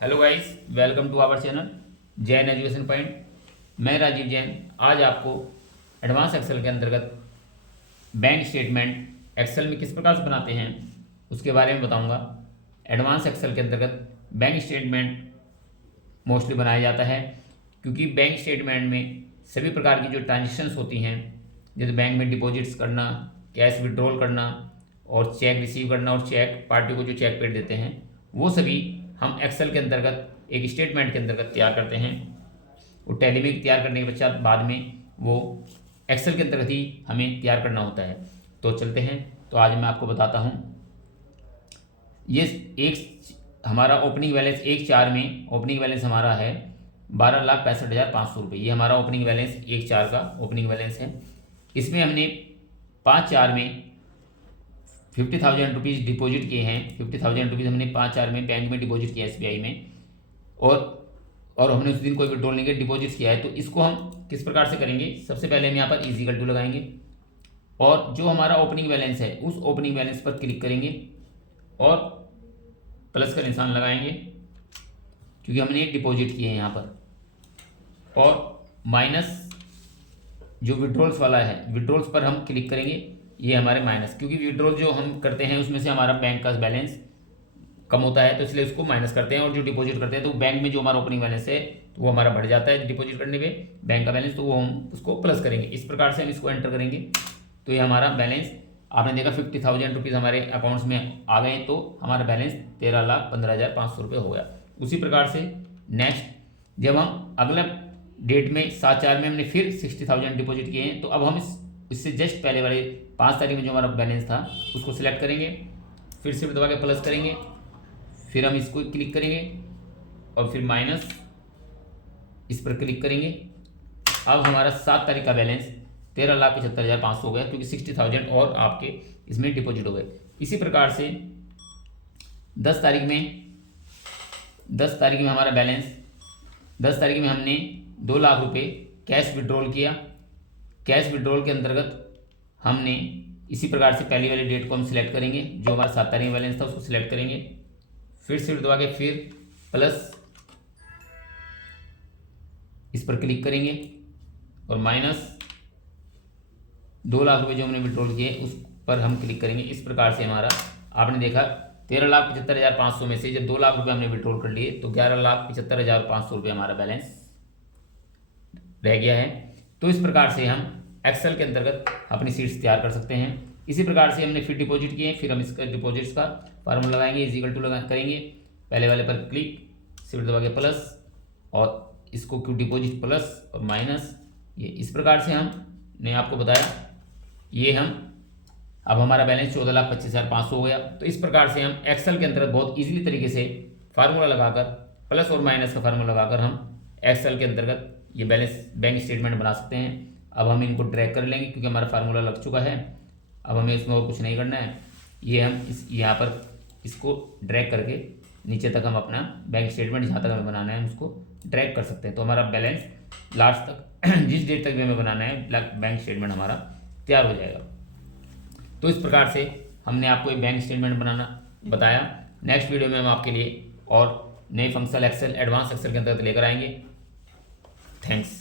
Hello guys, welcome to our channel Jain education point. मैं राजीव जैन आज आपको एडवांस एक्सेल के अंतर्गत बैंक स्टेटमेंट एक्सेल में किस प्रकार से बनाते हैं उसके बारे में बताऊंगा। एडवांस एक्सेल के अंतर्गत बैंक स्टेटमेंट मोस्टली बनाया जाता है क्योंकि बैंक स्टेटमेंट में सभी प्रकार की जो ट्रांजेक्शन्स होती हैं, जैसे बैंक में डिपॉजिट्स करना, कैश विड्रॉल करना और चेक रिसीव करना और चेक पार्टी को जो चेक पेड देते हैं, वो सभी हम एक्सेल के अंतर्गत एक स्टेटमेंट के अंतर्गत तैयार करते हैं। वो टैली में तैयार करने के पश्चात बाद में वो एक्सेल के अंतर्गत ही हमें तैयार करना होता है। तो चलते हैं। तो आज मैं आपको बताता हूँ। ये एक हमारा ओपनिंग बैलेंस 1/4 में ओपनिंग बैलेंस हमारा है 12,65,500 रुपये। ये हमारा ओपनिंग बैलेंस 1/4 का ओपनिंग बैलेंस है। इसमें हमने 5/4 में 50,000 रुपीज़ डिपॉजिट किए हैं। 50,000 रुपीज़ हमने 5/4 में बैंक में डिपॉजिट किया SBI में, और हमने उस दिन कोई विड्रॉल नहीं किया, डिपॉजिट किया है। तो इसको हम किस प्रकार से करेंगे, सबसे पहले हम यहाँ पर इक्वल टू लगाएंगे और जो हमारा ओपनिंग बैलेंस है उस ओपनिंग बैलेंस पर क्लिक करेंगे और प्लस का निशान लगाएंगे क्योंकि हमने डिपॉजिट किए हैं यहाँ पर, और माइनस जो विड्रॉल्स वाला है, विड्रॉल्स पर हम क्लिक करेंगे। ये हमारे माइनस, क्योंकि विड्रॉल जो हम करते हैं उसमें से हमारा बैंक का बैलेंस कम होता है तो इसलिए उसको माइनस करते हैं, और जो डिपॉजिट करते हैं तो बैंक में जो हमारा ओपनिंग बैलेंस है तो वो हमारा बढ़ जाता है डिपॉजिट करने पे बैंक का बैलेंस, तो वो हम उसको प्लस करेंगे। इस प्रकार से हम इसको एंटर करेंगे तो ये हमारा बैलेंस आपने देखा 50,000 रुपीज़ हमारे अकाउंट्स में आ गए, तो हमारा बैलेंस 13,15,500 रुपये हो गया। उसी प्रकार से नेक्स्ट जब हम अगला डेट में 7/4 में हमने फिर 60,000 डिपॉजिट किए हैं, तो अब हम इससे जस्ट पहले वाले 5 तारीख में जो हमारा बैलेंस था उसको सिलेक्ट करेंगे, फिर सिर्फ दबा के प्लस करेंगे, फिर हम इसको क्लिक करेंगे और फिर माइनस इस पर क्लिक करेंगे। अब हमारा 7 तारीख का बैलेंस 13,75,500 हो गया क्योंकि 60,000 और आपके इसमें डिपॉजिट हो गए। इसी प्रकार से 10 तारीख में हमारा बैलेंस 10 तारीख में हमने 2 लाख रुपये कैश विड्रॉल किया। कैश विड्रॉल के अंतर्गत हमने इसी प्रकार से पहली वाली डेट को हम सिलेक्ट करेंगे, जो हमारा 7 तारीख में बैलेंस था उसको सिलेक्ट करेंगे, फिर सिर्फ दबा के फिर प्लस इस पर क्लिक करेंगे और माइनस 2 लाख रुपये जो हमने विड्रॉल किए उस पर हम क्लिक करेंगे। इस प्रकार से हमारा आपने देखा 13,75,500 में से जब 2 लाख रुपये हमने विड्रॉल कर लिए तो 11,75,500 रुपये हमारा बैलेंस रह गया है। तो इस प्रकार से हम एक्सेल के अंतर्गत अपनी सीट्स तैयार कर सकते हैं। इसी प्रकार से हमने फिर डिपॉजिट किए, फिर हम इसका डिपॉजिट्स का फार्मूला लगाएंगे, इक्वल टू करेंगे, पहले वाले पर क्लिक, सिर्फ दबा के प्लस और इसको क्यों डिपॉजिट प्लस और माइनस, ये इस प्रकार से हमने आपको बताया। ये हम अब हमारा बैलेंस 14,25,500 हो गया। तो इस प्रकार से हम एक्सेल के अंतर्गत बहुत ईजिली तरीके से फार्मूला लगाकर, प्लस और माइनस का फार्मूला लगाकर हम एक्सेल के अंतर्गत ये बैलेंस बैंक स्टेटमेंट बना सकते हैं। अब हम इनको ड्रैग कर लेंगे क्योंकि हमारा फार्मूला लग चुका है। अब हमें इसमें और कुछ नहीं करना है। ये हम यहाँ पर इसको ड्रैग करके नीचे तक हम अपना बैंक स्टेटमेंट जहाँ तक हमें बनाना है उसको ड्रैग कर सकते हैं। तो हमारा बैलेंस लास्ट तक जिस डेट तक भी हमें बनाना है बैंक स्टेटमेंट हमारा तैयार हो जाएगा। तो इस प्रकार से हमने आपको एक बैंक स्टेटमेंट बनाना बताया। नेक्स्ट वीडियो में हम आपके लिए और नए फंक्शनल एक्सेल, एडवांस एक्सेल के अंतर्गत लेकर आएंगे। थैंक्स।